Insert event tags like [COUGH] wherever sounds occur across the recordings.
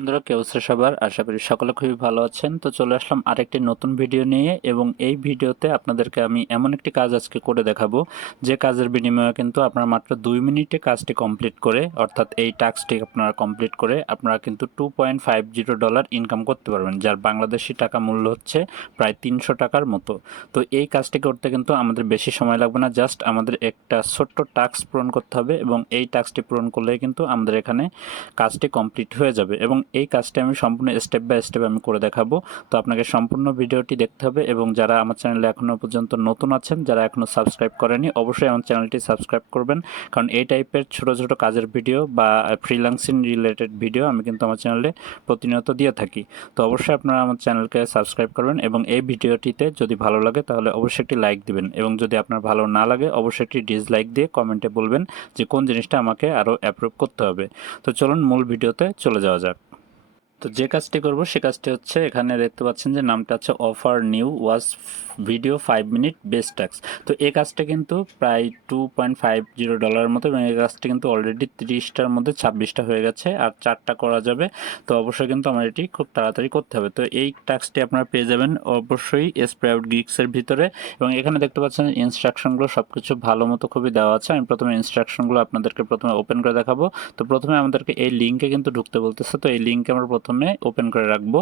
বন্ধুরা কেউ সবার? আশা করি সকলে খুবই ভালো আছেন। তো চলে আসলাম আরেকটি নতুন ভিডিও নিয়ে এবং এই ভিডিওতে আপনাদেরকে আমি এমন একটি কাজ আজকে করে দেখাবো। যে কাজের বিনিময়ে কিন্তু আপনারা মাত্র দুই মিনিটে কাজটি কমপ্লিট করে, অর্থাৎ এই টাস্কটি আপনারা কমপ্লিট করে আপনারা কিন্তু two point five zero dollar income করতে পারবেন, যার বাংলাদেশি টাকা মূল্য হচ্ছে প্রায় তিনশো টাকার মতো। তো এই কাজটি করতে কিন্তু আমাদের বেশি সময় লাগবে না, জাস্ট আমাদের একটা ছোট্ট টাস্ক পূরণ করতে হবে এবং এই টাস্কটি পূরণ করলেই কিন্তু আমাদের এখানে কাজটি কমপ্লিট হয়ে যাবে। এবং এই কাজটি আমি সম্পূর্ণ স্টেপ বাই স্টেপ আমি করে দেখাবো। তো আপনাকে সম্পূর্ণ ভিডিওটি দেখতে হবে এবং যারা আমার চ্যানেলে এখনও পর্যন্ত নতুন আছেন, যারা এখনও সাবস্ক্রাইব করেনি অবশ্যই আমার চ্যানেলটি সাবস্ক্রাইব করবেন। কারণ এই টাইপের ছোট ছোট কাজের ভিডিও বা ফ্রিল্যান্সিং রিলেটেড ভিডিও আমি কিন্তু আমার চ্যানেলে প্রতিনিয়ত দিয়ে থাকি। তো অবশ্যই আপনারা আমার চ্যানেলকে সাবস্ক্রাইব করবেন এবং এই ভিডিওটিতে যদি ভালো লাগে তাহলে অবশ্যই একটি লাইক দিবেন এবং যদি আপনার ভালো না লাগে অবশ্যই একটি ডিসলাইক দিয়ে কমেন্টে বলবেন যে কোন জিনিসটা আমাকে আরও অ্যাপ্রুভ করতে হবে। তো চলুন মূল ভিডিওতে চলে যাওয়া যাক। তো যে কাজটি করব, সে কাজটি হচ্ছে এখানে দেখতে পাচ্ছেন যে নামটা হচ্ছে offer new was video five minute best tax তো এই কাজটা কিন্তু প্রায় টু পয়েন্ট ফাইভ জিরো ডলারের মতো এবং এই কাজটা কিন্তু অলরেডি তিরিশটার মধ্যে ছাব্বিশটা হয়ে গেছে আর চারটা করা যাবে। তো অবশ্যই কিন্তু আমার এটি খুব তাড়াতাড়ি করতে হবে। তো এই টাস্কটি আপনারা পেয়ে যাবেন অবশ্যই স্প্রাউট গিক্সের ভিতরে এবং এখানে দেখতে পাচ্ছেন ইনস্ট্রাকশনগুলো সব কিছু ভালো মতো খুবই দেওয়া আছে। আমি প্রথমে ইনস্ট্রাকশনগুলো আপনাদেরকে প্রথমে ওপেন করে দেখাবো। তো প্রথমে আমাদেরকে এই লিঙ্কে কিন্তু ঢুকতে বলতেছে। তো এই লিঙ্কে আমরা প্রথমে ওপেন করে রাখব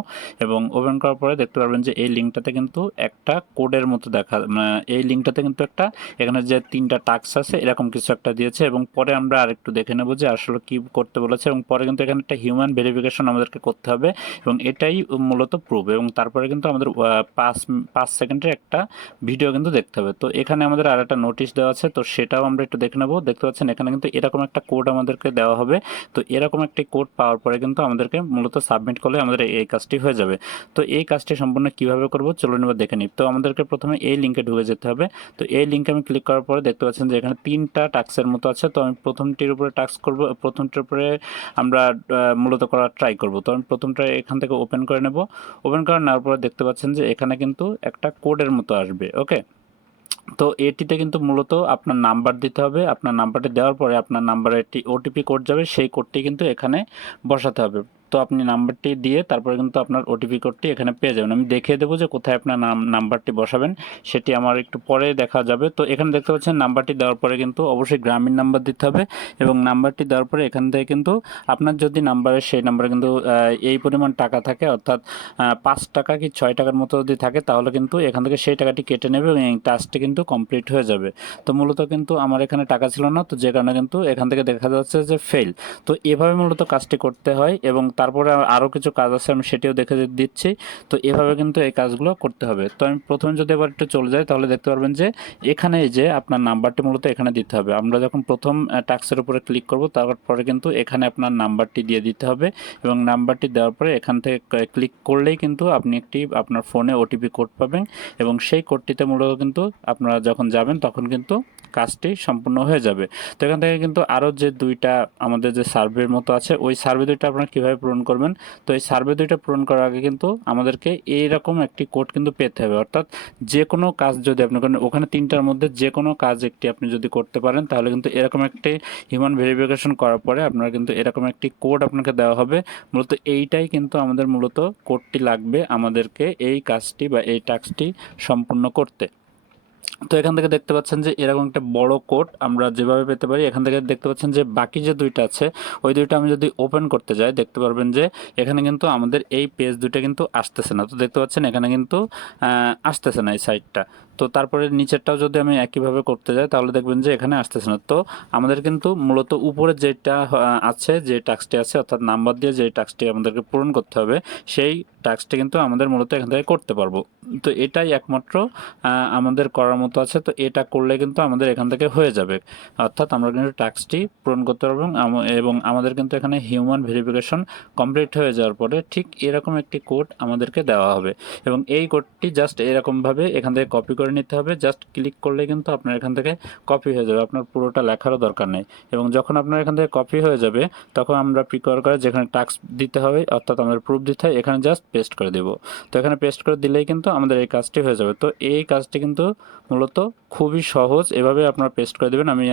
এবং ওপেন করার পরে দেখতে পারবেন যে এই লিঙ্কটাতে কিন্তু একটা কোডের মতো দেখা মানে এই লিঙ্কটাতে কিন্তু একটা, এখানে যে তিনটা টাক্স আছে এরকম কিছু একটা দিয়েছে এবং পরে আমরা আরেকটু দেখে নেব যে আসলে কি করতে বলেছে এবং পরে কিন্তু এখানে একটা হিউম্যান ভেরিফিকেশন আমাদেরকে করতে হবে এবং এটাই মূলত প্রুফ এবং তারপরে কিন্তু আমাদের পাঁচ পাঁচ সেকেন্ডের একটা ভিডিও কিন্তু দেখতে হবে। তো এখানে আমাদের আর একটা নোটিশ দেওয়া আছে, তো সেটাও আমরা একটু দেখে নেব। দেখতে পাচ্ছেন এখানে কিন্তু এরকম একটা কোড আমাদেরকে দেওয়া হবে। তো এরকম একটি কোড পাওয়ার পরে কিন্তু আমাদেরকে মূলত সাবমিট করলে আমাদের এই কাজটি হয়ে যাবে। তো এই কাজটি সম্পূর্ণ কীভাবে করব চলুন এবার দেখে নিই। তো আমাদেরকে প্রথমে এই লিঙ্কে ঢুকে যেতে হবে। তো এই লিঙ্কে আমি ক্লিক করার পরে দেখতে পাচ্ছেন যে এখানে তিনটা টাক্সের মতো আছে। তো আমি প্রথমটির উপরে টাস্ক করব, প্রথমটির উপরে আমরা মূলত করার ট্রাই করব। তো আমি প্রথমটা এখান থেকে ওপেন করে নেব। ওপেন করে নেওয়ার পরে দেখতে পাচ্ছেন যে এখানে কিন্তু একটা কোডের মতো আসবে ওকে তো এটিতে কিন্তু মূলত আপনার নাম্বার দিতে হবে। আপনার নাম্বারটি দেওয়ার পরে আপনার নাম্বারে একটি ওটিপি কোড যাবে। সেই কোডটি কিন্তু এখানে বসাতে হবে। তো আপনি নাম্বারটি দিয়ে তারপরে কিন্তু আপনার ওটিপি কোডটি এখানে পেয়ে যাবেন। আমি দেখিয়ে দেবো যে কোথায় আপনার নাম, নাম্বারটি বসাবেন। সেটি আমার একটু পরে দেখা যাবে। তো এখানে দেখতে পাচ্ছেন নাম্বারটি দেওয়ার পরে কিন্তু অবশ্যই গ্রামীণ নাম্বার দিতে হবে এবং নাম্বারটি দেওয়ার পরে এখান থেকে কিন্তু আপনার যদি নাম্বারে সেই নাম্বারে কিন্তু এই পরিমাণ টাকা থাকে, অর্থাৎ পাঁচ টাকা কি ছয় টাকার মতো যদি থাকে, তাহলে কিন্তু এখান থেকে সেই টাকাটি কেটে নেবে এবং টাস্কটি কিন্তু কমপ্লিট হয়ে যাবে। তো মূলত কিন্তু আমার এখানে টাকা ছিল না, তো যে কারণে কিন্তু এখান থেকে দেখা যাচ্ছে যে ফেল তো এভাবে মূলত কাজটি করতে হয় এবং তারপরে আরও কিছু কাজ আছে, আমি সেটিও দেখে দিচ্ছি। তো এভাবে কিন্তু এই কাজগুলো করতে হবে। তো আমি প্রথমে যদি এবার একটু চলে যাই, তাহলে দেখতে পারবেন যে, এখানে যে আপনার নাম্বারটি মূলত এখানে দিতে হবে। আমরা যখন প্রথম টাক্সের উপরে ক্লিক করব, তারপরে কিন্তু এখানে আপনার নাম্বারটি দিয়ে দিতে হবে এবং নাম্বারটি দেওয়ার পরে এখান থেকে ক্লিক করলেই কিন্তু আপনি একটি, আপনার ফোনে ওটিপি কোড পাবেন এবং সেই কোডটিতে মূলত কিন্তু আপনারা যখন যাবেন, তখন কিন্তু কাজটি সম্পূর্ণ হয়ে যাবে। তো এখান থেকে কিন্তু আরও যে দুইটা আমাদের যে সার্ভের মতো আছে, ওই সার্ভে দুইটা আপনারা কীভাবে পূরণ করবেন? তো এই সার্ভে দুইটা পূরণ করার আগে কিন্তু আমাদেরকে এইরকম একটি কোড কিন্তু পেতে হবে। অর্থাৎ যে কোনো কাজ যদি আপনি করেন, ওখানে তিনটার মধ্যে যে কোনো কাজ একটি আপনি যদি করতে পারেন, তাহলে কিন্তু এরকম একটি হিউম্যান ভেরিফিকেশন করার পরে আপনার কিন্তু এরকম একটি কোড আপনাকে দেওয়া হবে। মূলত এইটাই কিন্তু আমাদের মূলত কোডটি লাগবে আমাদেরকে এই কাজটি বা এই টাস্কটি সম্পূর্ণ করতে। তো এখান থেকে দেখতে পাচ্ছেন যে এরকম একটা বড় কোড আমরা যেভাবে পেতে পারি, এখান থেকে দেখতে পাচ্ছেন যে বাকি যে দুইটা আছে, ওই দুইটা আমি যদি ওপেন করতে যাই, দেখতে পারবেন যে এখানে কিন্তু আমাদের এই পেজ দুইটা কিন্তু আসতেছে না। তো দেখতে পাচ্ছেন এখানে কিন্তু আসতেছে না এই সাইডটা তো তারপরে নিচেরটাও যদি আমি একইভাবে করতে যাই, তাহলে দেখবেন যে এখানে আসতেছে না। তো আমাদের কিন্তু মূলত উপরে যেটা আছে, যে টাস্কটি আছে, অর্থাৎ নাম্বার দিয়ে যে টাস্কটি আমাদেরকে পূরণ করতে হবে, সেই টাস্কটি কিন্তু আমাদের মূলত এখান থেকে করতে পারব। তো এটাই একমাত্র আমাদের করার মতো আছে। তো এটা করলে কিন্তু আমাদের এখান থেকে হয়ে যাবে। অর্থাৎ আমরা কিন্তু টাস্কটি পূরণ করতে পারব এবং আমাদের কিন্তু এখানে হিউম্যান ভেরিফিকেশন কমপ্লিট হয়ে যাওয়ার পরে ঠিক এরকম একটি কোড আমাদেরকে দেওয়া হবে। এবং এই কোডটি জাস্ট এরকমভাবে এখান থেকে কপি করে করে নিতে হবে। জাস্ট ক্লিক করলে কিন্তু আপনার এখান থেকে কপি হয়ে যাবে। আপনার পুরোটা লেখারও দরকার নেই। এবং যখন আপনার এখান থেকে কপি হয়ে যাবে, তখন আমরা প্রিকোয়ার করে যেখানে টাস্ক দিতে হবে, অর্থাৎ আমাদের প্রুফ দিতে হয়, এখানে জাস্ট পেস্ট করে দেবো। তো এখানে পেস্ট করে দিলেই কিন্তু আমাদের এই কাজটি হয়ে যাবে। তো এই কাজটি কিন্তু মূলত খুবই সহজ। এভাবে আপনারা পেস্ট করে দেবেন। আমি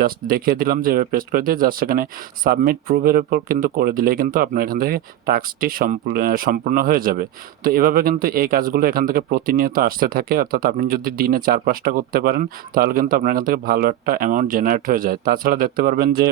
জাস্ট দেখিয়ে দিলাম যে এভাবে পেস্ট করে দিয়ে জাস্ট সেখানে সাবমিট প্রুফের উপর কিন্তু করে দিলেই কিন্তু আপনার এখান থেকে টাস্কটি সম্পূর্ণ সম্পূর্ণ হয়ে যাবে। তো এভাবে কিন্তু এই কাজগুলো এখান থেকে প্রতিনিয়ত আসতে থাকে। অর্থাৎ আপনি যদি দিনে চার পাঁচটা করতে পারেন, তাহলে কিন্তু আপনার এখান থেকে ভালো একটা অ্যামাউন্ট জেনারেট হয়ে যায়। তাছাড়া দেখতে পারবেন যে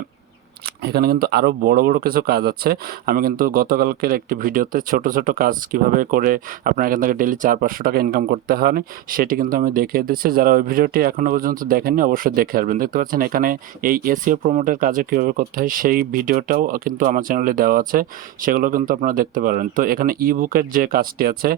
এখানে কিন্তু আরও বড় বড় কিছু কাজ আছে। আমি কিন্তু গতকালকের একটি ভিডিওতে ছোট ছোট কাজ কীভাবে করে আপনার এখান থেকে ডেলি চার, পাঁচশো টাকা ইনকাম করতে হয়, সেটি কিন্তু আমি দেখিয়ে দিচ্ছি। যারা ওই ভিডিওটি এখনও পর্যন্ত দেখেননি, অবশ্যই দেখে আসবেন। দেখতে পাচ্ছেন এখানে এই এসিও প্রমোটের কাজে কীভাবে করতে হয়, সেই ভিডিওটাও কিন্তু আমার চ্যানেলে দেওয়া আছে। সেগুলো কিন্তু আপনারা দেখতে পারবেন তো এখানে ই বুকের যে কাজটি আছে,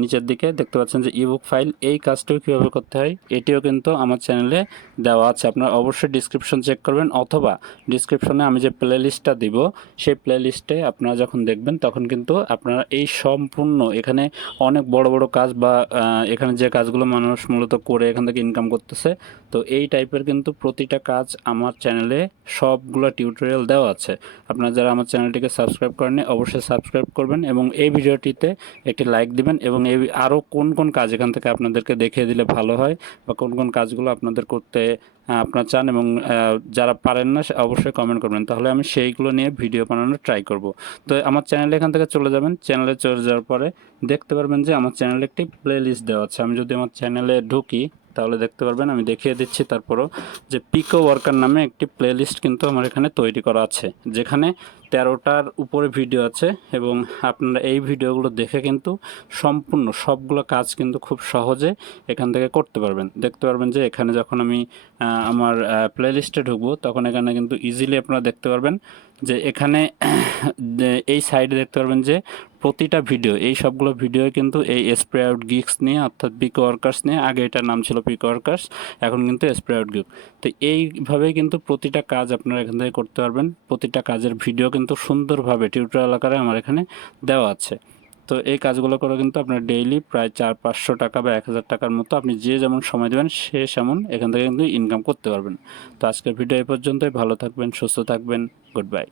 নিচের দিকে দেখতে পাচ্ছেন যে ইবুক ফাইল এই কাজটিও কীভাবে করতে হয়, এটিও কিন্তু আমার চ্যানেলে দেওয়া আছে। আপনারা অবশ্যই ডিসক্রিপশন চেক করবেন, অথবা ডিসক্রিপশনে আমি যে প্লে লিস্টটা দিব, সেই প্লে লিস্টে আপনারা যখন দেখবেন, তখন কিন্তু আপনারা এই সম্পূর্ণ এখানে অনেক বড় বড় কাজ বা এখানে যে কাজগুলো মানুষ মূলত করে, এখান থেকে ইনকাম করতেছে, তো এই টাইপের কিন্তু প্রতিটা কাজ আমার চ্যানেলে সবগুলো টিউটোরিয়াল দেওয়া আছে। আপনারা যারা আমার চ্যানেলটিকে সাবস্ক্রাইব করেননি, অবশ্যই সাবস্ক্রাইব করবেন এবং এই ভিডিওটিতে একটি লাইক দিবেন এবং এই আরও কোন কোন কাজ এখান থেকে আপনাদেরকে দেখিয়ে দিলে ভালো হয় বা কোন কোন কাজগুলো আপনাদের করতে আপনারা চান এবং যারা পারেন না অবশ্যই কমেন্ট করবেন। তাহলে আমি সেইগুলো নিয়ে ভিডিও বানানোর ট্রাই করব। তো আমার চ্যানেলে এখান থেকে চলে যাবেন চ্যানেলে চলে যাওয়ার পরে দেখতে পারবেন যে আমার চ্যানেলে একটি প্লে লিস্ট দেওয়া আছে। আমি যদি আমার চ্যানেলে ঢুকি তাহলে দেখতে পারবেন, আমি দেখিয়ে দিচ্ছি তারপরও যে পিকো ওয়ার্কার নামে একটি প্লে লিস্ট কিন্তু আমার এখানে তৈরি করা আছে, যেখানে তেরোটার উপরে ভিডিও আছে এবং আপনারা এই ভিডিওগুলো দেখে কিন্তু সম্পূর্ণ সবগুলো কাজ কিন্তু খুব সহজে এখান থেকে করতে পারবেন। দেখতে পারবেন যে এখানে যখন আমি আমার প্লে লিস্টে ঢুকবো, তখন এখানে কিন্তু ইজিলি আপনারা দেখতে পারবেন যে এখানে [COUGHS] এই সাইডে দেখতে পারবেন যে প্রতিটা ভিডিও, এই সবগুলো ভিডিও কিন্তু এই স্প্রে আউট গিক্স নিয়ে, অর্থাৎ পিকো ওয়ার্কার্স নিয়ে, আগে এটার নাম ছিল পিকো ওয়ার্কার্স এখন কিন্তু স্প্রে আউট গিক তো এইভাবে কিন্তু প্রতিটা কাজ আপনারা এখান থেকে করতে পারবেন। প্রতিটা কাজের ভিডিও কিন্তু সুন্দরভাবে টিউটোরিয়াল আকারে আমার এখানে দেওয়া আছে। তো এই কাজগুলো করে কিন্তু আপনার ডেইলি প্রায় চার পাঁচশো টাকা বা এক হাজার টাকার মতো আপনি যে যেমন সময় দেবেন, সে সেমন এখান থেকে কিন্তু ইনকাম করতে পারবেন। তো আজকের ভিডিও এই পর্যন্তই। ভালো থাকবেন, সুস্থ থাকবেন। Good bye